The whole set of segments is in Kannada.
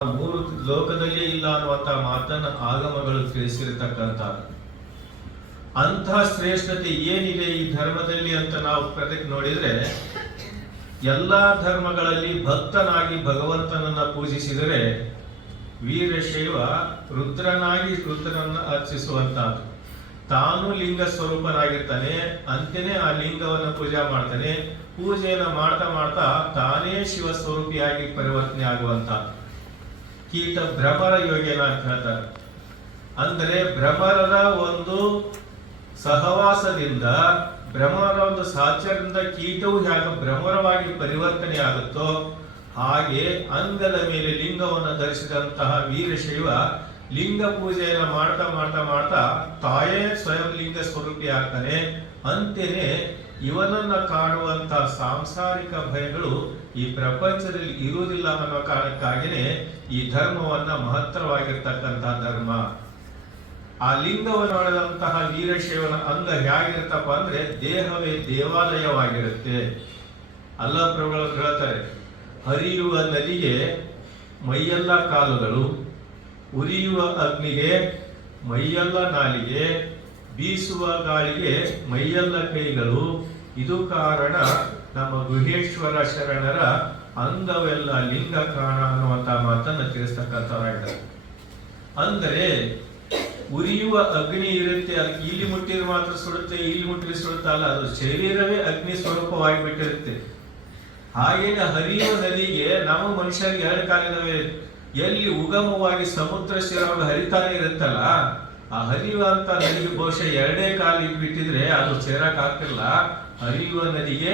ಮೂರು ಲೋಕದಲ್ಲೇ ಇಲ್ಲ ಅನ್ನುವಂತ ಮಾತನ್ನ ಆಗಮಗಳು ತಿಳಿಸಿರತಕ್ಕಂತ ಅಂತಹ ಶ್ರೇಷ್ಠತೆ ಏನಿದೆ ಈ ಧರ್ಮದಲ್ಲಿ ಅಂತ ನಾವು ಪ್ರತಿ ನೋಡಿದ್ರೆ, ಎಲ್ಲಾ ಧರ್ಮಗಳಲ್ಲಿ ಭಕ್ತನಾಗಿ ಭಗವಂತನನ್ನ ಪೂಜಿಸಿದರೆ ವೀರಶೈವ ರುದ್ರನಾಗಿ ರುದ್ರನನ್ನ ಅರ್ಚಿಸುವಂತಹದ್ದು ತಾನು ಲಿಂಗ ಸ್ವರೂಪನಾಗಿರ್ತಾನೆ, ಅಂತೇನೆ ಆ ಲಿಂಗವನ್ನು ಪೂಜಾ ಮಾಡ್ತಾನೆ. ಪೂಜೆಯನ್ನ ಮಾಡ್ತಾ ಮಾಡ್ತಾ ತಾನೇ ಶಿವ ಸ್ವರೂಪಿಯಾಗಿ ಪರಿವರ್ತನೆ ಆಗುವಂತ ಕೀಟ ಭ್ರಮರ ಯೋಗ್ಯನ ಅಂತ ಹೇಳ್ತಾರೆ. ಅಂದರೆ ಭ್ರಮರದ ಒಂದು ಸಹವಾಸದಿಂದ ಭ್ರಮರ ಒಂದು ಸಾಚರದಿಂದ ಕೀಟವು ಹೇಗೆ ಭ್ರಮರವಾಗಿ ಪರಿವರ್ತನೆ ಆಗುತ್ತೋ ಹಾಗೆ ಅಂಗದ ಮೇಲೆ ಲಿಂಗವನ್ನು ಧರಿಸಿದಂತಹ ವೀರಶೈವ ಲಿಂಗ ಪೂಜೆಯನ್ನು ಮಾಡ್ತಾ ಮಾಡ್ತಾ ಮಾಡ್ತಾ ತಾಯೇ ಸ್ವಯಂ ಲಿಂಗ ಸ್ವರೂಪಿ ಆಗ್ತಾನೆ. ಅಂತೆಯೇ ಇವನನ್ನ ಕಾಣುವಂತಹ ಸಾಂಸಾರಿಕ ಭಯಗಳು ಈ ಪ್ರಪಂಚದಲ್ಲಿ ಇರುವುದಿಲ್ಲ ಅನ್ನೋ ಕಾರಣಕ್ಕಾಗಿಯೇ ಈ ಧರ್ಮವನ್ನ ಮಹತ್ತರವಾಗಿರ್ತಕ್ಕಂತಹ ಧರ್ಮ. ಆ ಲಿಂಗವನ್ನು ನೋಡಿದಂತಹ ವೀರಶೈವನ ಅಂಗ ಹೇಗಿರ್ತಪ್ಪ ಅಂದ್ರೆ ದೇಹವೇ ದೇವಾಲಯವಾಗಿರುತ್ತೆ. ಅಲ್ಲ ಪ್ರಭುಗಳು ಹೇಳ್ತಾರೆ, ಹರಿಯುವ ನದಿಗೆ ಮೈಯೆಲ್ಲ ಕಾಲುಗಳು, ಉರಿಯುವ ಅಗ್ನಿಗೆ ಮೈಯೆಲ್ಲ ನಾಲಿಗೆ, ಬೀಸುವ ಗಾಳಿಗೆ ಮೈಯೆಲ್ಲ ಕೈಗಳು. ಇದು ಕಾರಣ ನಮ್ಮ ಗುಹೇಶ್ವರ ಶರಣರ ಅಂಗವೆಲ್ಲ ಲಿಂಗ ಕಾರಣ ಅನ್ನುವಂತ ಮಾತನ್ನ ತಿಳಿಸ್ತಕ್ಕಂಥದ್ದಾಗಿದೆ ಅಂದರೆ, ಉರಿಯುವ ಅಗ್ನಿ ಇರುತ್ತೆ ಅದಕ್ಕೆ ಇಲ್ಲಿ ಮುಟ್ಟಿದ್ರೆ ಮಾತ್ರ ಸುಡುತ್ತೆ, ಇಲ್ಲಿ ಮುಟ್ಟಿದ್ರೆ ಸುಡುತ್ತ ಅಲ್ಲ ಅದು ಶರೀರವೇ ಅಗ್ನಿ ಸ್ವರೂಪವಾಗಿ ಬಿಟ್ಟಿರುತ್ತೆ ಹಾಗೇನೆ ಹರಿಯುವ ನದಿಗೆ ನಮ್ಮ ಮನುಷ್ಯರಿಗೆ ಎರಡು ಕಾಲಿನವೇ ಎಲ್ಲಿ ಉಗಮವಾಗಿ ಸಮುದ್ರ ಸೇರವಾಗ ಹರಿತಾನೆ ಇರುತ್ತಲ್ಲ, ಆ ಹರಿಯುವಂತ ನದಿಗೆ ಬಹುಶಃ ಎರಡೇ ಕಾಲಿಗೆ ಬಿಟ್ಟಿದ್ರೆ ಅದು ಸೇರಕ್ ಆಗ್ತಿಲ್ಲ ಹರಿಯುವ ನದಿಗೆ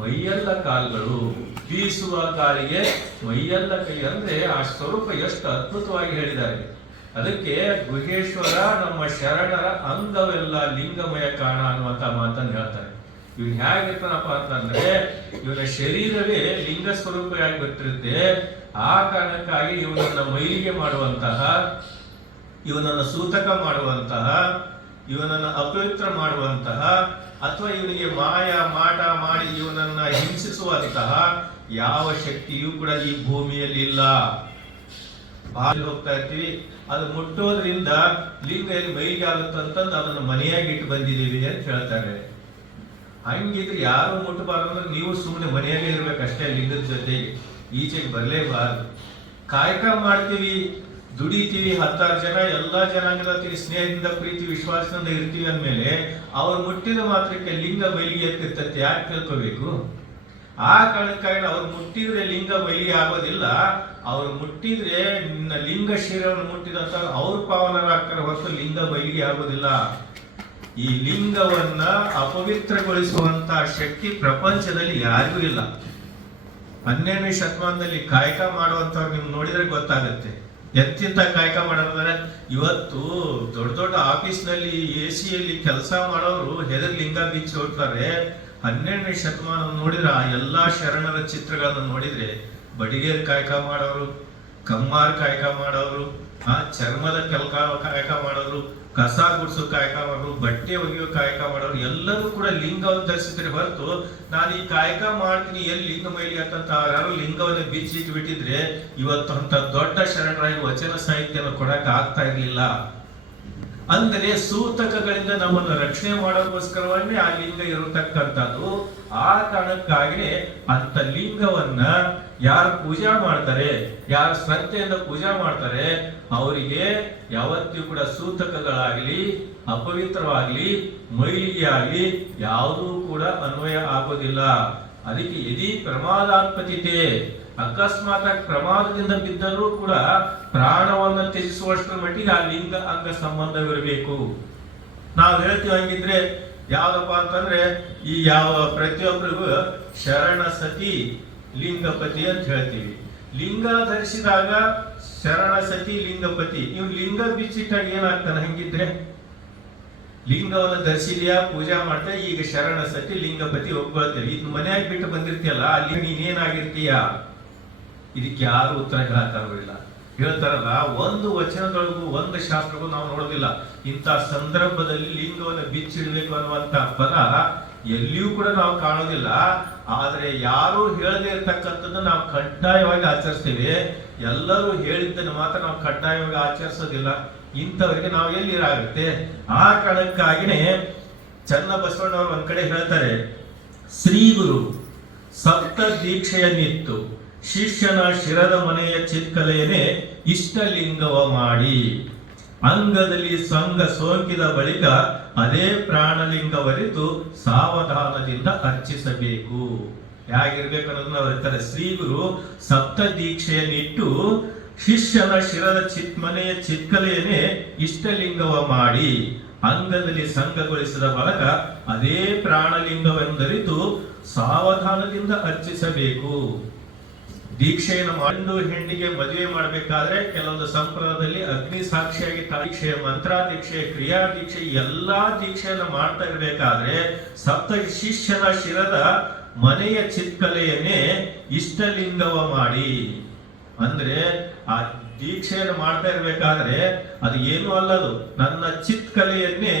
ಮೈಯೆಲ್ಲ ಕಾಲುಗಳು, ಬೀಸುವ ಕಾಲಿಗೆ ಮೈಯೆಲ್ಲ ಕೈ ಅಂದ್ರೆ ಆ ಸ್ವರೂಪ ಎಷ್ಟು ಅದ್ಭುತವಾಗಿ ಹೇಳಿದ್ದಾರೆ. ಅದಕ್ಕೆ ಗುಹೇಶ್ವರ, ನಮ್ಮ ಶರಣರ ಅಂಗವೆಲ್ಲ ಲಿಂಗಮಯ ಕಾರಣ ಅನ್ನುವಂತ ಮಾತನ್ನು ಹೇಳ್ತಾರೆ. ಇವನು ಹೇಗಿರ್ತಾನಪ್ಪ ಅಂತಂದ್ರೆ, ಇವನ ಶರೀರವೇ ಲಿಂಗ ಸ್ವರೂಪವಾಗಿ ಬಿಟ್ಟಿರುತ್ತೆ ಆ ಕಾರಣಕ್ಕಾಗಿ ಇವನನ್ನ ಮೈಲಿಗೆ ಮಾಡುವಂತಹ, ಇವನನ್ನ ಸೂತಕ ಮಾಡುವಂತಹ, ಇವನನ್ನ ಅಪವಿತ್ರ ಮಾಡುವಂತಹ ಅಥವಾ ಇವನಿಗೆ ಮಾಯ, ಮಾಟ ಮಾಡಿ ಇವನನ್ನ ಹಿಂಸಿಸುವಂತಹ ಯಾವ ಶಕ್ತಿಯೂ ಕೂಡ ಈ ಭೂಮಿಯಲ್ಲಿ ಇಲ್ಲ. ಬಾಗಿ ಹೋಗ್ತಾ ಇರ್ತೀವಿ. ಅದು ಮುಟ್ಟೋದ್ರಿಂದ ಲಿಂಗ ಎಲ್ಲಿ ಮೈಗೆ ಆಗುತ್ತಂತಂದು ಅದನ್ನು ಮನೆಯಾಗಿ ಇಟ್ಟು ಬಂದಿದ್ದೀವಿ ಅಂತ ಹೇಳ್ತಾರೆ. ಹಂಗಿದ್ರೆ ಯಾರು ಮುಟ್ಟಬಾರ್ದು ಅಂದ್ರೆ ನೀವು ಸುಮ್ಮನೆ ಮನೆಯಾಗೆ ಇರ್ಬೇಕಷ್ಟೇ ಲಿಂಗದ ಜೊತೆಗೆ. ಈಚೆಗೆ ಬರಲೇಬಾರದು. ಕಾಯಕ ಮಾಡ್ತೀವಿ. ದುಡಿತೀವಿ ಹತ್ತಾರು ಜನ, ಎಲ್ಲಾ ಜನಾಂಗದ ಸ್ನೇಹದಿಂದ, ಪ್ರೀತಿ, ವಿಶ್ವಾಸದಿಂದ ಇರ್ತೀವಿ ಅಂದಮೇಲೆ ಅವ್ರು ಮುಟ್ಟಿದ ಮಾತ್ರಕ್ಕೆ ಲಿಂಗ ಬಲಿ ಎತ್ತಿರ್ತೈತೆ ಯಾಕೆ ತಿಳ್ಕೋಬೇಕು? ಆ ಕಾರಣಕ್ಕಾಗಿ ಅವ್ರು ಮುಟ್ಟಿದ್ರೆ ಲಿಂಗ ಬಲಿ ಆಗೋದಿಲ್ಲ, ಅವ್ರು ಮುಟ್ಟಿದ್ರೆ ನಿನ್ನ ಲಿಂಗ ಶೀರವನ್ನು ಮುಟ್ಟಿದಂತ ಅವ್ರ ಪಾವನರಾಗ್ತಾರೆ ಹೊರತು ಲಿಂಗ ಮೈಲಿಗೆ ಆಗೋದಿಲ್ಲ. ಈ ಲಿಂಗವನ್ನ ಅಪವಿತ್ರಗೊಳಿಸುವಂತ ಶಕ್ತಿ ಪ್ರಪಂಚದಲ್ಲಿ ಯಾರಿಗೂ ಇಲ್ಲ. ಹನ್ನೆರಡನೇ ಶತಮಾನದಲ್ಲಿ ಕಾಯಕ ಮಾಡುವಂತವ್ರು ನಿಮ್ಗೆ ನೋಡಿದ್ರೆ ಗೊತ್ತಾಗುತ್ತೆ. ಎಂತಿಂತ ಕಾಯಕ ಮಾಡೋದಂದ್ರೆ ಇವತ್ತು ದೊಡ್ಡ ದೊಡ್ಡ ಆಫೀಸ್ನಲ್ಲಿ ಎ ಸಿಯಲ್ಲಿ ಕೆಲಸ ಮಾಡೋರು ಹೆದರ್ ಲಿಂಗ ಬಿಚ್ಚಿ ಹೋಗ್ತಾರೆ ಹನ್ನೆರಡನೇ ಶತಮಾನ ನೋಡಿದ್ರೆ ಆ ಎಲ್ಲಾ ಶರಣರ ಚಿತ್ರಗಳನ್ನು ನೋಡಿದ್ರೆ ಬಡಿಗೇರ್ ಕಾಯಕ ಮಾಡೋರು, ಕಮ್ಮಾರ್ ಕಾಯಕ ಮಾಡೋರು, ಆ ಚರ್ಮದ ಕೆಲ್ಕ ಕಾಯಕ ಮಾಡೋರು ಕಸ ಗುಡಿಸೋ ಕಾಯಕ ಮಾಡೋರು, ಬಟ್ಟೆ ಒಗೆಯೋ ಕಾಯಕ ಮಾಡೋರು, ಎಲ್ಲರೂ ಕೂಡ ಲಿಂಗವನ್ನು ಧರಿಸಿದ್ರೆ ಹೊರತು ನಾನು ಈ ಕಾಯಕ ಮಾಡ್ತೀನಿ, ಎಲ್ಲಿ ಲಿಂಗ ಮೈಲಿ ಅಂತ ಯಾರು ಲಿಂಗವನ್ನು ಬಿಚ್ಚಿಟ್ಟು ಬಿಟ್ಟಿದ್ರೆ ಇವತ್ತು ಅಂತ ದೊಡ್ಡ ಶರಣರಾಗಿ ವಚನ ಸಾಹಿತ್ಯನ ಕೊಡಕ್ ಆಗ್ತಾ ಇರ್ಲಿಲ್ಲ. ಅಂದರೆ ಸೂತಕಗಳಿಂದ ನಮ್ಮನ್ನು ರಕ್ಷಣೆ ಮಾಡೋಕ್ಕೋಸ್ಕರವನ್ನೇ ಆ ಲಿಂಗ ಇರತಕ್ಕಂಥದ್ದು. ಆ ಕಾರಣಕ್ಕಾಗಿ ಅಂತ ಲಿಂಗವನ್ನ ಯಾರು ಪೂಜಾ ಮಾಡ್ತಾರೆ, ಯಾರು ಶ್ರದ್ಧೆಯಿಂದ ಪೂಜಾ ಮಾಡ್ತಾರೆ ಅವರಿಗೆ ಯಾವತ್ತೂ ಕೂಡ ಸೂತಕಗಳಾಗಲಿ, ಅಪವಿತ್ರವಾಗಲಿ ಮೈಲಿಗೆ ಆಗಲಿ ಯಾವುದೂ ಕೂಡ ಅನ್ವಯ ಆಗೋದಿಲ್ಲ. ಅದಕ್ಕೆ ಯದಿ ಪ್ರಮಾದಾತ್ಪತಿತೆ ಅಕಸ್ಮಾತ್ ಪ್ರಮಾದದಿಂದ ಬಿದ್ದರೂ ಕೂಡ ಪ್ರಾಣವನ್ನು ತ್ಯಜಿಸುವಷ್ಟರ ಮಟ್ಟಿಗೆ ಆ ಲಿಂಗ ಅಂಗ ಸಂಬಂಧವಿರಬೇಕು. ನಾವು ಹೇಳ್ತೀವಿ ಹಂಗಿದ್ರೆ, ಯಾವ್ದಪ್ಪ ಅಂತಂದ್ರೆ ಈ ಯಾವ ಪ್ರತಿಯೊಬ್ಬರಿಗೂ ಶರಣ ಸತಿ ಲಿಂಗಪತಿ ಅಂತ ಹೇಳ್ತೀವಿ. ಲಿಂಗ ಧರಿಸಿದಾಗ ಶರಣ ಸತಿ ಲಿಂಗಪತಿ. ನೀವು ಲಿಂಗ ಬಿಚ್ಚಿಟ್ಟಾಗ ಏನಾಗ್ತಾನೆ ಹಂಗಿದ್ರೆ? ಲಿಂಗವನ್ನು ಧರಿಸಿದ್ಯಾ ಪೂಜಾ ಮಾಡ್ತಾ ಈಗ ಶರಣ ಸತಿ ಲಿಂಗಪತಿ ಒಬ್ಬಳ್ತೇವೆ ಇದು ಮನೆಯಾಗಿ ಬಿಟ್ಟು ಬಂದಿರ್ತೀಯಲ್ಲ ಅಲ್ಲಿ ನೀನೇನಾಗಿರ್ತೀಯ? ಇದಕ್ಕೆ ಯಾರು ಉತ್ತರ ಹೇಳಕ್ಕಾಗೋದಿಲ್ಲ. ಹೇಳ್ತಾರಲ್ಲ, ಒಂದು ವಚನದೊಳಗೂ ಒಂದು ಶಾಸ್ತ್ರಕ್ಕೂ ನಾವು ನೋಡೋದಿಲ್ಲ. ಇಂಥ ಸಂದರ್ಭದಲ್ಲಿ ಲಿಂಗವನ್ನು ಬಿಚ್ಚಿಡಬೇಕು ಅನ್ನುವಂತ ಪದ ಎಲ್ಲಿಯೂ ಕೂಡ ನಾವು ಕಾಣೋದಿಲ್ಲ. ಆದ್ರೆ ಯಾರು ಹೇಳದೇ ಇರ್ತಕ್ಕಂಥದ್ದು ನಾವು ಕಡ್ಡಾಯವಾಗಿ ಆಚರಿಸ್ತೇವೆ. ಎಲ್ಲರೂ ಹೇಳಿದ್ದನ್ನು ಮಾತ್ರ ನಾವು ಕಡ್ಡಾಯವಾಗಿ ಆಚರಿಸೋದಿಲ್ಲ. ಇಂಥವರಿಗೆ ನಾವು ಎಲ್ಲಿರಾಗುತ್ತೆ ಆ ಕಾರಣಕ್ಕಾಗಿನೇ ಚನ್ನ ಬಸವಣ್ಣವರು ಒಂದ್ ಕಡೆ ಹೇಳ್ತಾರೆ, ಶ್ರೀ ಗುರು, ಸಪ್ತ ದೀಕ್ಷೆಯನ್ನಿತ್ತು ಶಿಷ್ಯನ ಶಿರದ ಮನೆಯ ಚಿತ್ಕಲೆಯನ್ನೇ ಇಷ್ಟಲಿಂಗವ ಮಾಡಿ. ಅಂಗದಲ್ಲಿ ಸಂಘ ಸೋಂಕಿದ ಬಳಿಕ ಅದೇ ಪ್ರಾಣಲಿಂಗವರಿತು ಸಾವಧಾನದಿಂದ ಅರ್ಚಿಸಬೇಕು. ಹೇಗಿರ್ಬೇಕು ಅನ್ನೋದನ್ನ ಹೇಳ್ತಾರೆ. ಶ್ರೀ ಗುರು ಸಪ್ತ ದೀಕ್ಷೆಯನ್ನಿಟ್ಟು ಶಿಷ್ಯನ ಶಿರದ ಚಿತ್ಮನೆಯ ಚಿತ್ಕಲೆಯನ್ನೇ ಇಷ್ಟಲಿಂಗವ ಮಾಡಿ ಅಂಗದಲ್ಲಿ ಸಂಘಗೊಳಿಸಿದ ಬಳಿಕ ಅದೇ ಪ್ರಾಣಲಿಂಗವೆಂದರಿತು ಸಾವಧಾನದಿಂದ ಅರ್ಚಿಸಬೇಕು. ದೀಕ್ಷೆಯನ್ನು ಗಂಡು ಹೆಣ್ಣಿಗೆ ಮದುವೆ ಮಾಡಬೇಕಾದ್ರೆ ಕೆಲವೊಂದು ಸಂಪ್ರದಾಯದಲ್ಲಿ ಅಗ್ನಿ ಸಾಕ್ಷಿಯಾಗಿ ದೀಕ್ಷೆ, ಮಂತ್ರ ದೀಕ್ಷೆ, ಕ್ರಿಯಾ ದೀಕ್ಷೆ ಎಲ್ಲಾ ದೀಕ್ಷೆಯನ್ನು ಮಾಡ್ತಾ ಇರಬೇಕಾದ್ರೆ ಸಪ್ತ ಶಿಷ್ಯನ ಶಿರದ ಮನೆಯ ಚಿತ್ಕಲೆಯನ್ನೇ ಇಷ್ಟಲಿಂಗವ ಮಾಡಿ. ಅಂದ್ರೆ ಆ ದೀಕ್ಷೆಯನ್ನು ಮಾಡ್ತಾ ಇರ್ಬೇಕಾದ್ರೆ ಅದು ಏನು ಅಲ್ಲದು. ನನ್ನ ಚಿತ್ಕಲೆಯನ್ನೇ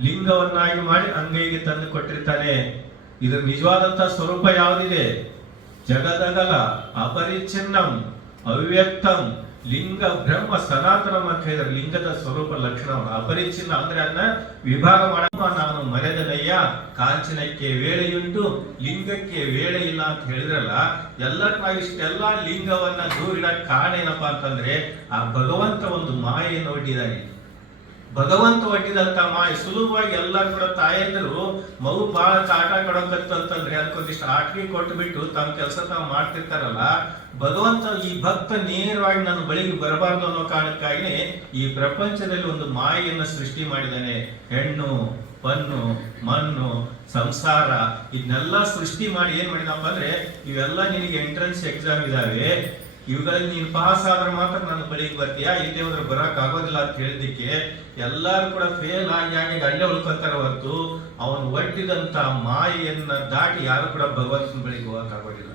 ಲಿಂಗವನ್ನಾಗಿ ಮಾಡಿ ಅಂಗೈಗೆ ತಂದು ಕೊಟ್ಟಿರ್ತಾನೆ. ಇದ್ರ ನಿಜವಾದಂತ ಸ್ವರೂಪ ಯಾವುದಿದೆ? ಜಗದಗಲ, ಅಪರಿಚ್ಛಿನ್ನಂ, ಅವ್ಯಕ್ತಂ ಲಿಂಗ, ಬ್ರಹ್ಮ, ಸನಾತನ ಅಂತ ಹೇಳಿದ್ರೆ ಲಿಂಗದ ಸ್ವರೂಪ ಲಕ್ಷಣ ಅಪರಿಚ್ಛಿನ್ನ ಅಂದ್ರೆ ಅದನ್ನ ವಿಭಾಗ ಮಾಡಮ್ಮ ನಾನು ಮರೆದನಯ್ಯ, ಕಾಂಚನಕ್ಕೆ ವೇಳೆಯುಂಟು, ಲಿಂಗಕ್ಕೆ ವೇಳೆ ಇಲ್ಲ ಅಂತ ಹೇಳಿದ್ರಲ್ಲ ಎಲ್ಲ ಇಷ್ಟೆಲ್ಲ ಲಿಂಗವನ್ನ ದೂರಿಡಕ್ ಕಾರಣ ಏನಪ್ಪಾ ಅಂತಂದ್ರೆ ಆ ಭಗವಂತ ಒಂದು ಮಾಯೆಯನ್ನು ಒಡ್ಡಿದ್ದಾನೆ. ಭಗವಂತ ಒಡ್ಡಿದಂತ ಮಾಯ ಸುಲಭವಾಗಿ ಎಲ್ಲ ಕೂಡ ತಾಯಂದಿರು ಮಗು ಬಹಳ ಆಟ ಕೊಡಕತ್ತಂತಂದ್ರೆ ಅದಕ್ಕೊಂದಿಷ್ಟು ಆಟಿಕೆ ಕೊಟ್ಟು ಬಿಟ್ಟು ತಮ್ಮ ಕೆಲಸ ತಾವು ಮಾಡ್ತಿರ್ತಾರಲ್ಲ, ಭಗವಂತ ಈ ಭಕ್ತ ನೇರವಾಗಿ ನನ್ನ ಬಳಿಗೆ ಬರಬಾರ್ದು ಅನ್ನೋ ಕಾರಣಕ್ಕಾಗಿ ಈ ಪ್ರಪಂಚದಲ್ಲಿ ಒಂದು ಮಾಯೆಯನ್ನು ಸೃಷ್ಟಿ ಮಾಡಿದ್ದಾನೆ ಹೆಣ್ಣು, ಪನ್ನು, ಮಣ್ಣು, ಸಂಸಾರ ಇದನ್ನೆಲ್ಲ ಸೃಷ್ಟಿ ಮಾಡಿ ಏನ್ ಮಾಡಿದಪ್ಪ ಅಂದ್ರೆ ಇವೆಲ್ಲ ನಿನಗೆ ಎಂಟ್ರೆನ್ಸ್ ಎಕ್ಸಾಮ್ ಇದಾವೆ. ಇವುಗಳಲ್ಲಿ ನೀನು ಪಾಸ್ ಆದ್ರೆ ಮಾತ್ರ ನನ್ನ ಬಳಿಗೆ ಬರ್ತೀಯಾ? ಈ ಹೋದ್ರೆ ಬರಕ್ ಆಗೋದಿಲ್ಲ ಅಂತ ಹೇಳಿದ್ದಕ್ಕೆ ಎಲ್ಲರೂ ಕೂಡ ಫೇಲ್ ಆಗಿ ಆಗಿ ಅಲ್ಲೇ ಉಳ್ಕೊತಾರೆ ಹೊರತು ಅವನು ಒಡ್ಡಿದಂತ ಮಾಯೆಯನ್ನ ದಾಟಿ ಯಾರು ಕೂಡ ಭಗವಂತನ ಬಳಿಗೆ ಹೋಗಕ್ ಆಗೋದಿಲ್ಲ.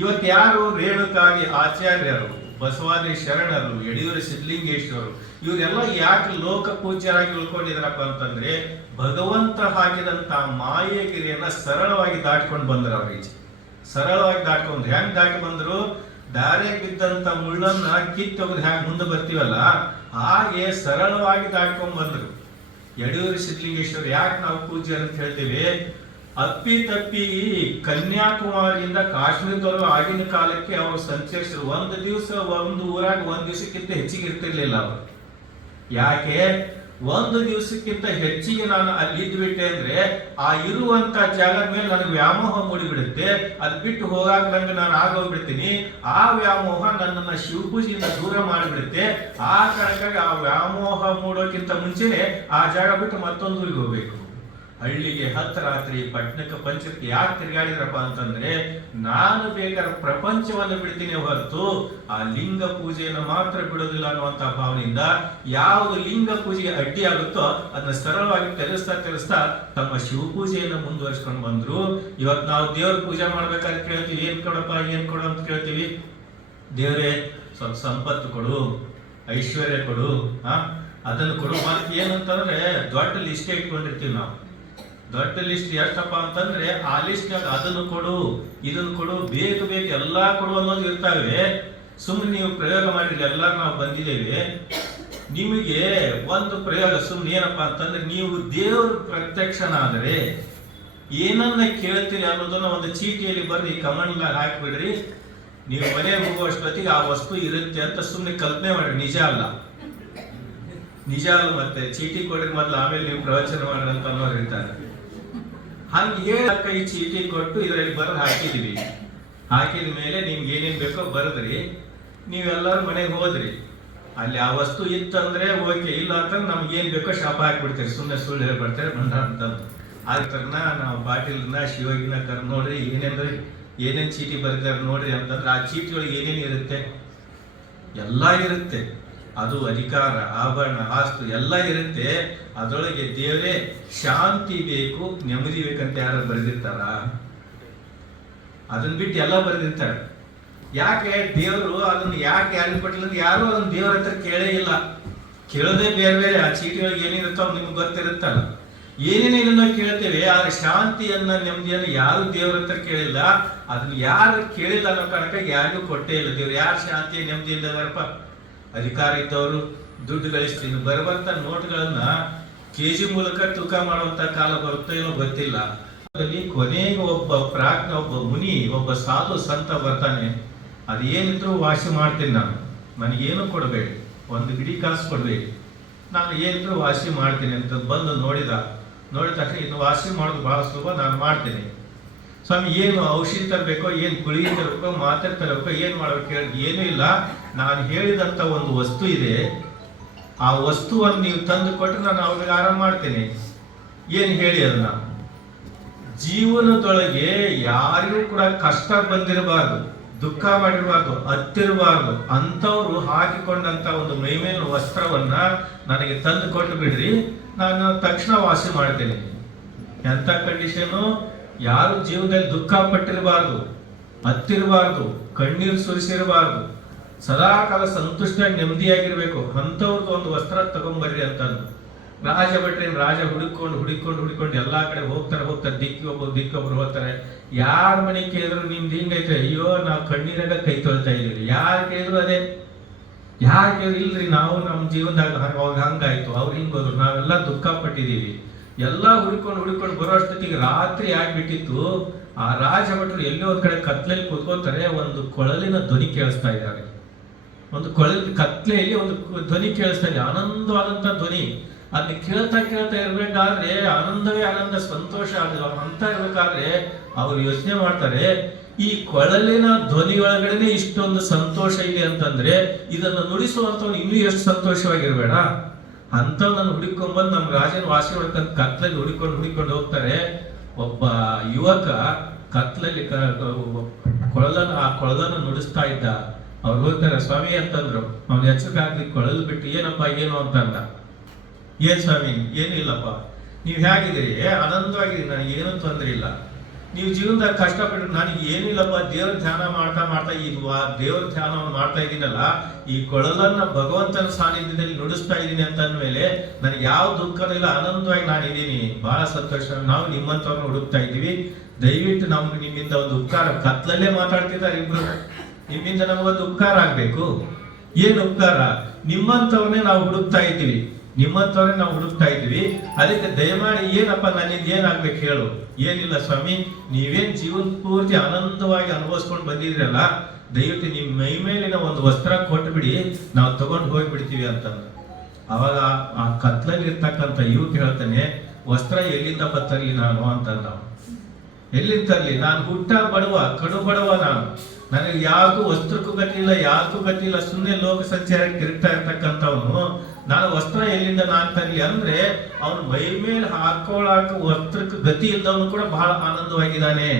ಇವತ್ತು ಯಾರು ರೇಣುಕಾಗಿ ಆಚಾರ್ಯರು, ಬಸವಾದಿ ಶರಣರು, ಯಡಿಯೂರು ಸಿದ್ಧಲಿಂಗೇಶ್ವರರು, ಇವರೆಲ್ಲ ಯಾಕೆ ಲೋಕ ಪೂಜ್ಯರಾಗಿ ಉಳ್ಕೊಂಡಿದಾರಪ್ಪ ಅಂತಂದ್ರೆ ಭಗವಂತ ಹಾಕಿದಂತ ಮಾಯಗಿರಿಯನ್ನ ಸರಳವಾಗಿ ದಾಟ್ಕೊಂಡು ಬಂದ್ರು ಅವ್ರೀಚೆ ಸರಳವಾಗಿ ದಾಟ್ಕೊಂಡು ಹೆಂಗ್ ದಾಟಿ ಬಂದ್ರು? ದಾರೆ ಬಿದ್ದಂತ ಮುಳ್ಳನ್ನ ಕಿತ್ತೊಗೆದು ಹ್ಯಾಂಗ ಮುಂದೆ ಬರ್ತೀವಲ್ಲ, ಹಾಗೆ ಸರಳವಾಗಿ ದಾಟ್ಕೊಂಡ್ ಬಂದ್ರು. ಯಡಿಯೂರು ಸಿದ್ಲಿಂಗೇಶ್ವರ ಯಾಕೆ ನಾವು ಪೂಜೆ ಅಂತ ಹೇಳ್ತೀವಿ? ಅಪ್ಪಿ ತಪ್ಪಿ ಕನ್ಯಾಕುಮಾರಿಯಿಂದ ಕಾಶ್ಮೀರದವರು ಆಗಿನ ಕಾಲಕ್ಕೆ ಅವರು ಸಂಚರಿಸಿದ್ರು. ಒಂದು ದಿವಸ ಒಂದು ಊರಾಗ ಒಂದು ದಿವಸಕ್ಕಿಂತ ಹೆಚ್ಚಿಗೆ ಇರ್ತಿರ್ಲಿಲ್ಲ ಅವರು. ಯಾಕೆ? ಒಂದು ದಿವಸಕ್ಕಿಂತ ಹೆಚ್ಚಿಗೆ ನಾನು ಅಲ್ಲಿ ಇದ್ಬಿಟ್ಟೆ ಅಂದ್ರೆ ಆ ಇರುವಂತ ಜಾಗದ ಮೇಲೆ ನನಗೆ ವ್ಯಾಮೋಹ ಮೂಡಿಬಿಡುತ್ತೆ. ಅದು ಬಿಟ್ಟು ಹೋಗಾಕ ನಂಗೆ ನಾನು ಆಗೋಗ್ಬಿಡ್ತೀನಿ. ಆ ವ್ಯಾಮೋಹ ನನ್ನನ್ನ ಶಿವಪೂಜೆಯಿಂದ ದೂರ ಮಾಡಿಬಿಡುತ್ತೆ. ಆ ಕಾರಣಕ್ಕಾಗಿ ಆ ವ್ಯಾಮೋಹ ಮೂಡೋಕ್ಕಿಂತ ಮುಂಚೆನೆ ಆ ಜಾಗ ಬಿಟ್ಟು ಮತ್ತೊಂದು ಹೋಗ್ಬೇಕು. ಹಳ್ಳಿಗೆ ಹತ್ತು ರಾತ್ರಿ ಪಟ್ಟಣಕ್ಕೆ ಪಂಚಕ್ಕೆ ಯಾಕೆ ತಿರುಗಾಡಿದ್ರಪ್ಪ ಅಂತಂದ್ರೆ, ನಾನು ಬೇಕಾದ್ರೆ ಪ್ರಪಂಚವನ್ನು ಬಿಡ್ತೀನಿ ಹೊರತು ಆ ಲಿಂಗ ಪೂಜೆಯನ್ನು ಮಾತ್ರ ಬಿಡೋದಿಲ್ಲ ಅನ್ನುವಂತ ಭಾವನೆಯಿಂದ ಯಾವುದು ಲಿಂಗ ಪೂಜೆಗೆ ಅಡ್ಡಿ ಆಗುತ್ತೋ ಅದನ್ನ ಸರಳವಾಗಿ ತೆರೆಸ್ತಾ ತೆರೆಸ್ತಾ ತಮ್ಮ ಶಿವ ಪೂಜೆಯನ್ನು ಮುಂದುವರಿಸ್ಕೊಂಡು ಬಂದ್ರು. ಇವತ್ತು ನಾವು ದೇವ್ರ ಪೂಜೆ ಮಾಡ್ಬೇಕಾದ್ರೆ ಕೇಳ್ತೀವಿ, ಏನ್ ಕೊಡಪ್ಪ, ಏನ್ ಕೊಡು ಅಂತ ಕೇಳ್ತೀವಿ. ದೇವರೇ, ಸ್ವಲ್ಪ ಸಂಪತ್ತು ಕೊಡು, ಐಶ್ವರ್ಯ ಕೊಡು ಆ ಅದನ್ನು ಕೊಡು. ಮತ್ತೆ ಏನಂತಂದ್ರೆ ದೊಡ್ಡ ಲಿಸ್ಟೇ ಇಟ್ಕೊಂಡಿರ್ತೀವಿ ನಾವು. ದೊಡ್ಡ ಲಿಸ್ಟ್ ಎಷ್ಟಪ್ಪ ಅಂತಂದ್ರೆ ಆ ಲಿಸ್ಟ್ ಅದನ್ನು ಕೊಡು, ಇದನ್ನು ಕೊಡು, ಬೇಕು ಬೇಕು, ಎಲ್ಲ ಕೊಡು ಅನ್ನೋದು ಇರ್ತಾವೆ. ಸುಮ್ಮನೆ ನೀವು ಪ್ರಯೋಗ ಮಾಡಿದ್ರೆ ಎಲ್ಲ ನಾವು ಬಂದಿದ್ದೇವೆ. ನಿಮಗೆ ಒಂದು ಪ್ರಯೋಗ ಸುಮ್ಮನೆ ಏನಪ್ಪ ಅಂತಂದ್ರೆ ನೀವು ದೇವರು ಪ್ರತ್ಯಕ್ಷನಾದರೆ ಏನನ್ನ ಕೇಳ್ತೀರಿ ಅನ್ನೋದನ್ನ ಒಂದು ಚೀಟಿಯಲ್ಲಿ ಬರ್ರಿ ಕಮಂಡ್ ಹಾಕಿಬಿಡ್ರಿ. ನೀವು ಮನೆ ಹೋಗುವಷ್ಟೊತ್ತಿಗೆ ಆ ವಸ್ತು ಇರುತ್ತೆ ಅಂತ ಸುಮ್ಮನೆ ಕಲ್ಪನೆ ಮಾಡ್ರಿ, ನಿಜ ಅಲ್ಲ? ನಿಜ ಅಲ್ಲ ಮತ್ತೆ, ಚೀಟಿ ಕೊಡ್ರಿ ಮೊದ್ಲು, ಆಮೇಲೆ ನೀವು ಪ್ರವಚನ ಮಾಡ್ರಿ ಅಂತ ಅನ್ನೋರು ಇರ್ತಾರೆ. ಹಂಗೆ ಈ ಚೀಟಿ ಕೊಟ್ಟು ಇದರಲ್ಲಿ ಬರೆದು ಹಾಕಿದ್ವಿ. ಹಾಕಿದ ಮೇಲೆ ನಿಮ್ಗೆ ಏನೇನು ಬೇಕೋ ಬರೆದ್ರಿ. ನೀವೆಲ್ಲರೂ ಮನೆಗೆ ಹೋದ್ರಿ. ಅಲ್ಲಿ ಆ ವಸ್ತು ಇತ್ತಂದ್ರೆ ಓಕೆ, ಇಲ್ಲ ಅಂತಂದ್ರೆ ನಮ್ಗೆ ಏನ್ ಬೇಕೋ ಶಾಪ ಹಾಕ್ಬಿಡ್ತೀರಿ. ಸುಮ್ಮನೆ ಸುಳ್ಳು ಹೇಳ್ಬಿಡ್ತಾರೆ ಬಂದ ಅಂತಂದು ಆ ತರನ ನಾವು ಪಾಟೀಲ್ನ ಶಿವಗಿನ ಕರ್ ನೋಡ್ರಿ, ಏನೇನ್ರಿ, ಏನೇನ್ ಚೀಟಿ ಬರ್ತಾರೆ ನೋಡ್ರಿ ಅಂತಂದ್ರೆ ಆ ಚೀಟಿ ಒಳಗೆ ಏನೇನ್ ಇರುತ್ತೆ? ಎಲ್ಲ ಇರುತ್ತೆ. ಅದು ಅಧಿಕಾರ, ಆಭರಣ, ಆಸ್ತು ಎಲ್ಲ ಇರುತ್ತೆ. ಅದರೊಳಗೆ ದೇವರೇ ಶಾಂತಿ ಬೇಕು, ನೆಮ್ಮದಿ ಬೇಕಂತ ಯಾರು ಬರೆದಿರ್ತಾರ? ಅದನ್ನ ಬಿಟ್ಟು ಎಲ್ಲ ಬರೆದಿರ್ತಾರೆ. ಯಾಕೆ ದೇವರು ಅದನ್ನ ಯಾಕೆ ಯಾರಿಗೆ ಕೊಟ್ಟಿಲ್ಲ ಯಾರು ಅದನ್ನ ದೇವರ ಹತ್ರ ಕೇಳೇ ಇಲ್ಲ. ಕೇಳೋದೇ ಬೇರೆ ಬೇರೆ, ಆ ಚೀಟಿ ಒಳಗೆ ಏನಿರುತ್ತೋ ನಿಮ್ಗೆ ಗೊತ್ತಿರುತ್ತಲ್ಲ. ಏನೇನೇನೋ ಕೇಳ್ತೇವೆ, ಆದ್ರೆ ಶಾಂತಿಯನ್ನ, ನೆಮ್ಮದಿಯನ್ನ ಯಾರು ದೇವ್ರ ಹತ್ರ ಕೇಳಿಲ್ಲ. ಅದನ್ನ ಯಾರು ಕೇಳಿಲ್ಲ ಅನ್ನೋ ಕಾರಣಕ್ಕೆ ಯಾರಿಗೂ ಕೊಟ್ಟೇ ಇಲ್ಲ. ದೇವ್ರು ಯಾರು ಶಾಂತಿ ನೆಮ್ಮದಿ ಇಲ್ಲದಾರಪ್ಪ ಅಧಿಕಾರ ಇದ್ದವರು ದುಡ್ಡು ಗಳಿಸ್ತೀನಿ ಬರುವಂತ ನೋಟ್ಗಳನ್ನ ಕೆಜಿ ಮೂಲಕ ತೂಕ ಮಾಡುವಂತ ಕಾಲ ಬರುತ್ತೋ ಏನೋ ಗೊತ್ತಿಲ್ಲ. ಕೊನೆಗೆ ಒಬ್ಬ ಪ್ರಾಜ್ಞ, ಒಬ್ಬ ಮುನಿ, ಒಬ್ಬ ಸಾಧು ಸಂತ ಬರ್ತಾನೆ. ಅದೇನಿದ್ರು ವಾಸಿ ಮಾಡ್ತೀನಿ ನಾನು. ನನಗೇನು ಕೊಡಬೇಡಿ. ಒಂದು ಗಿಡಿ ಕಾಸು ಕೊಡಬೇಡಿ. ನಾನು ಏನಿದ್ರು ವಾಸಿ ಮಾಡ್ತೀನಿ ಅಂತ ಬಂದು ನೋಡಿದ. ನೋಡಿದ ತಕ್ಷಣ ಇನ್ನು ವಾಸಿ ಮಾಡೋದು ಭಾಳ ಸುಲಭ, ನಾನು ಮಾಡ್ತೀನಿ. ಸ್ವಾಮಿ, ಏನು ಔಷಧಿ ತರಬೇಕೋ, ಏನು ಗುಳಿಗೆ ತರಬೇಕೋ, ಮಾತ್ರೆ ತರಬೇಕೋ, ಏನು ಮಾಡಬೇಕು ಹೇಳಿ ಏನೂ ಇಲ್ಲ. ನಾನು ಹೇಳಿದಂತ ಒಂದು ವಸ್ತು ಇದೆ. ಆ ವಸ್ತುವನ್ನು ನೀವು ತಂದು ಕೊಟ್ಟರೆ ನಾನು ಅವ್ರಿಗೆ ಆರಾಮ ಮಾಡ್ತೀನಿ. ಏನು ಹೇಳಿ ಅದನ್ನ? ಜೀವನದೊಳಗೆ ಯಾರಿಗೂ ಕೂಡ ಕಷ್ಟ ಬಂದಿರಬಾರ್ದು, ದುಃಖ ಮಾಡಿರಬಾರ್ದು, ಹತ್ತಿರಬಾರ್ದು. ಅಂಥವ್ರು ಹಾಕಿಕೊಂಡಂತ ಒಂದು ಮೈಮೇಲಿನ ವಸ್ತ್ರವನ್ನ ನನಗೆ ತಂದು ಕೊಟ್ಟು ಬಿಡ್ರಿ. ನಾನು ತಕ್ಷಣ ವಾಸಿ ಮಾಡ್ತೇನೆ. ಎಂತ ಕಂಡೀಷನು ಯಾರು ಜೀವನದಲ್ಲಿ ದುಃಖ ಪಟ್ಟಿರಬಾರ್ದು, ಹತ್ತಿರಬಾರ್ದು, ಕಣ್ಣೀರು ಸುರಿಸಿರಬಾರ್ದು ಸದಾ ಕಾಲ ಸಂತುಷ್ಟ ನೆಮ್ಮದಿಯಾಗಿರ್ಬೇಕು ಅಂಥವ್ರದ್ದು ಒಂದು ವಸ್ತ್ರ ತಗೊಂಬರ್ರಿ ಅಂತಂದು ರಾಜ ಭಟ್ರೇನು ರಾಜ ಹುಡುಕೊಂಡು ಹುಡುಕೊಂಡು ಹುಡುಕೊಂಡು ಎಲ್ಲಾ ಕಡೆ ಹೋಗ್ತಾರೆ ಹೋಗ್ತಾರೆ, ದಿಕ್ಕಿ ಒಬ್ಬರು ದಿಕ್ಕೊಬ್ರು ಹೋಗ್ತಾರೆ. ಯಾರ ಮನೆ ಕೇಳಿದ್ರು ನಿಮ್ದು ಹಿಂಗೈತೆ ಅಯ್ಯೋ, ನಾವು ಕಣ್ಣೀರಾಗ ಕೈ ತೊಳ್ತಾ ಇದ್ದೀವಿ ಯಾರು ಕೇಳಿದ್ರು ಅದೇ. ಯಾರು ಕೇಳಿದ್ರು, ಇಲ್ರಿ, ನಾವು ನಮ್ಮ ಜೀವನದಾಗ ಅವಾಗ ಹಂಗಾಯ್ತು, ಅವ್ರು ಹಿಂಗ್ ಹೋದ್ರು. ನಾವೆಲ್ಲ ದುಃಖ ಪಟ್ಟಿದೀವಿ ಎಲ್ಲ ಹುಡುಕೊಂಡು ಹುಡುಕೊಂಡು ಬರೋ ಅಷ್ಟೊತ್ತಿಗೆ ರಾತ್ರಿ ಆಗ್ಬಿಟ್ಟಿತ್ತು. ಆ ರಾಜ ಭಟ್ರು ಎಲ್ಲೋ ಒಂದ್ ಕಡೆ ಕತ್ಲೆಯಲ್ಲಿ ಕೂತ್ಕೊಳ್ತಾರೆ, ಒಂದು ಕೊಳಲಿನ ಧ್ವನಿ ಕೇಳಿಸ್ತಾ ಇದ್ದಾರೆ. ಒಂದು ಕೊಳಲಿನ ಕತ್ಲೆಯಲ್ಲಿ ಒಂದು ಧ್ವನಿ ಕೇಳಿಸ್ತಾ ಇದೆ, ಆನಂದವಾದಂತ ಧ್ವನಿ. ಅದನ್ನ ಕೇಳ್ತಾ ಕೇಳ್ತಾ ಇರ್ಬೇಕಾದ್ರೆ ಆನಂದವೇ ಆನಂದ, ಸಂತೋಷ ಅದು ಅಂತ ಇರ್ಬೇಕಾದ್ರೆ ಅವ್ರು ಯೋಚನೆ ಮಾಡ್ತಾರೆ, ಈ ಕೊಳಲಿನ ಧ್ವನಿ ಒಳಗಡೆನೆ ಇಷ್ಟೊಂದು ಸಂತೋಷ ಇದೆ ಅಂತಂದ್ರೆ ಇದನ್ನ ನುಡಿಸುವಂಥವ್ನು ಇನ್ನೂ ಎಷ್ಟು ಸಂತೋಷವಾಗಿರ್ಬೇಡ. ಅಂತ ನಾನು ಹುಡುಕೊಂಡ್ಬಂದು ನಮ್ಮ ರಾಜನ ವಾಸಿ ಮಾಡ್ತಾ ಕತ್ಲಲ್ಲಿ ಹುಡುಕೊಂಡು ಹುಡುಕೊಂಡು ಹೋಗ್ತಾರೆ. ಒಬ್ಬ ಯುವಕ ಕತ್ಲಲ್ಲಿ ಕೊಳಲನ್ನ, ಆ ಕೊಳಲನ್ನ ನುಡಿಸ್ತಾ ಇದ್ದ. ಅವ್ರು ಹೋಗ್ತಾರೆ ಸ್ವಾಮಿ, ಅಂತಂದ್ರು. ಅವ್ನ ಎಚ್ಚರಿಕೆ ಕೊಳಲು ಬಿಟ್ಟು ಏನಪ್ಪ, ಏನು ಅಂತ ಅಂದ. ಏನ್ ಸ್ವಾಮಿ, ಏನಿಲ್ಲಪ್ಪ. ನೀವು ಹೇಗಿದ್ದೀರಿ? ನನಗೆ ಏನು ತೊಂದರೆ ಇಲ್ಲ. ನೀವು ಜೀವನದಾಗ ಕಷ್ಟಪಟ್ಟು ನನಗೆ ಏನಿಲ್ಲಪ್ಪ ದೇವ್ರ ಧ್ಯಾನ ಮಾಡ್ತಾ ಮಾಡ್ತಾ ಈ ದೇವರ ದೇವ್ರ ಧ್ಯಾನವನ್ನು ಮಾಡ್ತಾ ಇದ್ದೀನಲ್ಲ, ಈ ಕೊಳಲನ್ನ ಭಗವಂತನ ಸಾನ್ನಿಧ್ಯದಲ್ಲಿ ನುಡಿಸ್ತಾ ಇದ್ದೀನಿ ಅಂತ ಅಂದ್ಮೇಲೆ ನನಗೆ ಯಾವ ದುಃಖನೂ ಇಲ್ಲ, ಆನಂದವಾಗಿ ನಾನು ಇದ್ದೀನಿ. ಬಹಳ ಸಂತೋಷ. ನಾವು ನಿಮ್ಮಂತವ್ರನ್ನ ಹುಡುಕ್ತಾ ಇದ್ದೀವಿ. ದಯವಿಟ್ಟು ನಮ್ಗೆ ನಿಮ್ಮಿಂದ ಒಂದು ಉಪಕಾರ, ಕತ್ಲಲ್ಲೇ ಮಾತಾಡ್ತಿದ್ದಾರೆ ಇಬ್ರು. ನಿಮ್ಮಿಂದ ನಮಗೊಂದು ಉಪಕಾರ ಆಗ್ಬೇಕು. ಏನು ಉಪಕಾರ? ನಿಮ್ಮಂತವ್ರನ್ನೇ ನಾವು ಹುಡುಕ್ತಾ ಇದ್ದೀವಿ. ನಿಮ್ಮಂತವ್ರನ್ನೇ ನಾವು ಹುಡುಕ್ತಾ ಇದ್ವಿ ಅದಕ್ಕೆ ದಯಮಾಡಿ ಏನಪ್ಪ ನನ್ನಿಂದ ಏನಾಗ್ಬೇಕು ಹೇಳು. ಏನಿಲ್ಲ ಸ್ವಾಮಿ, ನೀವೇನ್ ಜೀವನ ಪೂರ್ತಿ ಆನಂದವಾಗಿ ಅನುಭವಿಸ್ಕೊಂಡು ಬಂದಿದ್ರಲ್ಲ ದಯವಿಟ್ಟು ನಿಮ್ಮ ಮೈ ಮೇಲಿನ ಒಂದು ವಸ್ತ್ರ ಕೊಟ್ಬಿಡಿ, ನಾವು ತಗೊಂಡು ಹೋಗ್ಬಿಡ್ತೀವಿ ಅಂತಂದು ಅವಾಗ ಆ ಕತ್ಲಲ್ಲಿ ಇರ್ತಕ್ಕಂಥ ಯುವಕ ಹೇಳ್ತಾನೆ, ವಸ್ತ್ರ ಎಲ್ಲಿಂದ ಬತ್ತರ್ಲಿ ನಾನು? ಅವ್ನು. ಎಲ್ಲಿಂದ ತರಲಿ? ನಾನು ಹುಟ್ಟ ಬಡವ, ಕಡು ಬಡವ ನಾನು. ನನಗೆ ಯಾವ್ದು ವಸ್ತ್ರಕ್ಕೂ ಗತಿ ಇಲ್ಲ ಯಾವ್ದಕ್ಕೂ ಗತಿ ಇಲ್ಲ ಸುಮ್ಮನೆ ಲೋಕ ಸಂಚಾರಕ್ಕೆ ತಿರುಗ್ತಾ ಇರ್ತಕ್ಕಂಥವನು, ನಾನು ವಸ್ತ್ರ ಎಲ್ಲಿಂದ ನಾನು ತರಲಿ ಅಂದ್ರೆ ಅವನು ಮೈ ಮೇಲೆ ಹಾಕೊಳ್ಳಾಕ ವಸ್ತ್ರಕ್ಕೆ ಗತಿ ಇಲ್ಲದವನು ಕೂಡ ಬಹಳ ಆನಂದವಾಗಿದ್ದಾನೆ.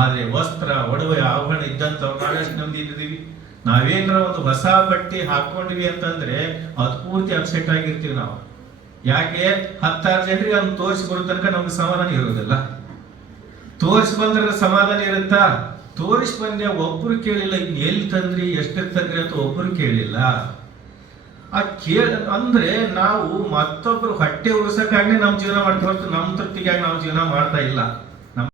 ಆದ್ರೆ ವಸ್ತ್ರ, ಒಡವೆ, ಆಭರಣ ಇದ್ದಂತ ನಾವೆಷ್ಟು ನಂಬಿ ಇದ್ದೀವಿ ನಾವೇನಾರ ಒಂದು ಹೊಸ ಬಟ್ಟೆ ಹಾಕೊಂಡ್ವಿ ಅಂತಂದ್ರೆ ಅದು ಪೂರ್ತಿ ಅಪ್ಸೆಟ್ ಆಗಿರ್ತೀವಿ ನಾವು. ಯಾಕೆ? ಹತ್ತಾರು ಜನರಿಗೆ ಅದನ್ನು ತೋರಿಸಿ ಬರೋ ತನಕ ನಮ್ಗೆ ಸಮಾಧಾನ ಇರೋದಿಲ್ಲ ತೋರಿಸಿ ಸಮಾಧಾನ ಇರುತ್ತಾ? ತೋರಿಸಿ ಬಂದೆ ಒಬ್ಬರು ಕೇಳಿಲ್ಲ ಎಲ್ಲಿ ತಂದ್ರಿ ಎಷ್ಟು ತಂದ್ರಿ ಅಂತ ಒಬ್ಬರು ಕೇಳಿಲ್ಲ. ಆ ಕೇಳ, ಅಂದ್ರೆ ನಾವು ಮತ್ತೊಬ್ರು ಹೊಟ್ಟೆ ಉರ್ಸಕ್ಕಾಗಿ ನಮ್ಮ ಜೀವನ ಮಾಡ್ತೀವಿ ನಮ್ಮ ತೃಪ್ತಿಗಾಗಿ ನಾವು ಜೀವನ ಮಾಡ್ತಾ ಇಲ್ಲ.